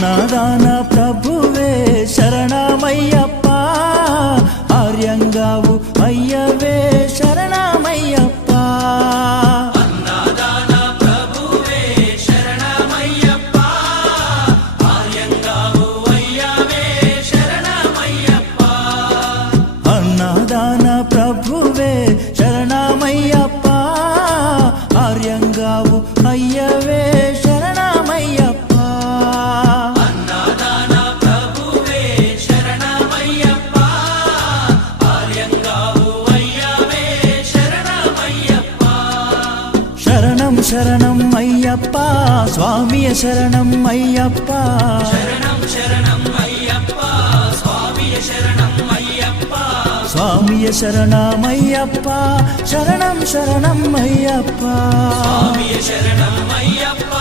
అన్నదాన ప్రభువే శరణమయ్యప్ప, ఆర్యంగావు అయ్యవే శరణమయ్యప్ప. అన్నదాన ప్రభువే శరణమయ్యప్ప, ఆర్యంగావు అయ్యవే శరణమయ్యప్ప. అన్నదాన ప్రభువే శరణమయ్యప్ప, ఆర్యంగావు అయ్యవే శరణమయ్యప్ప. అన్నదాన ప్రభువే శరణమయ్యప్ప, ఆర్యంగావు అయ్యవే శరణమయ్యప్ప. శరణం శరణం అయ్యప్ప, స్వామియ శరణం అయ్యప్ప. శరణం శరణం అయ్యప్ప, స్వామియ శరణం అయ్యప్ప. స్వామియ శరణమయ్యప్ప, శరణం శరణం అయ్యప్ప. స్వామియ శరణం అయ్యప్ప.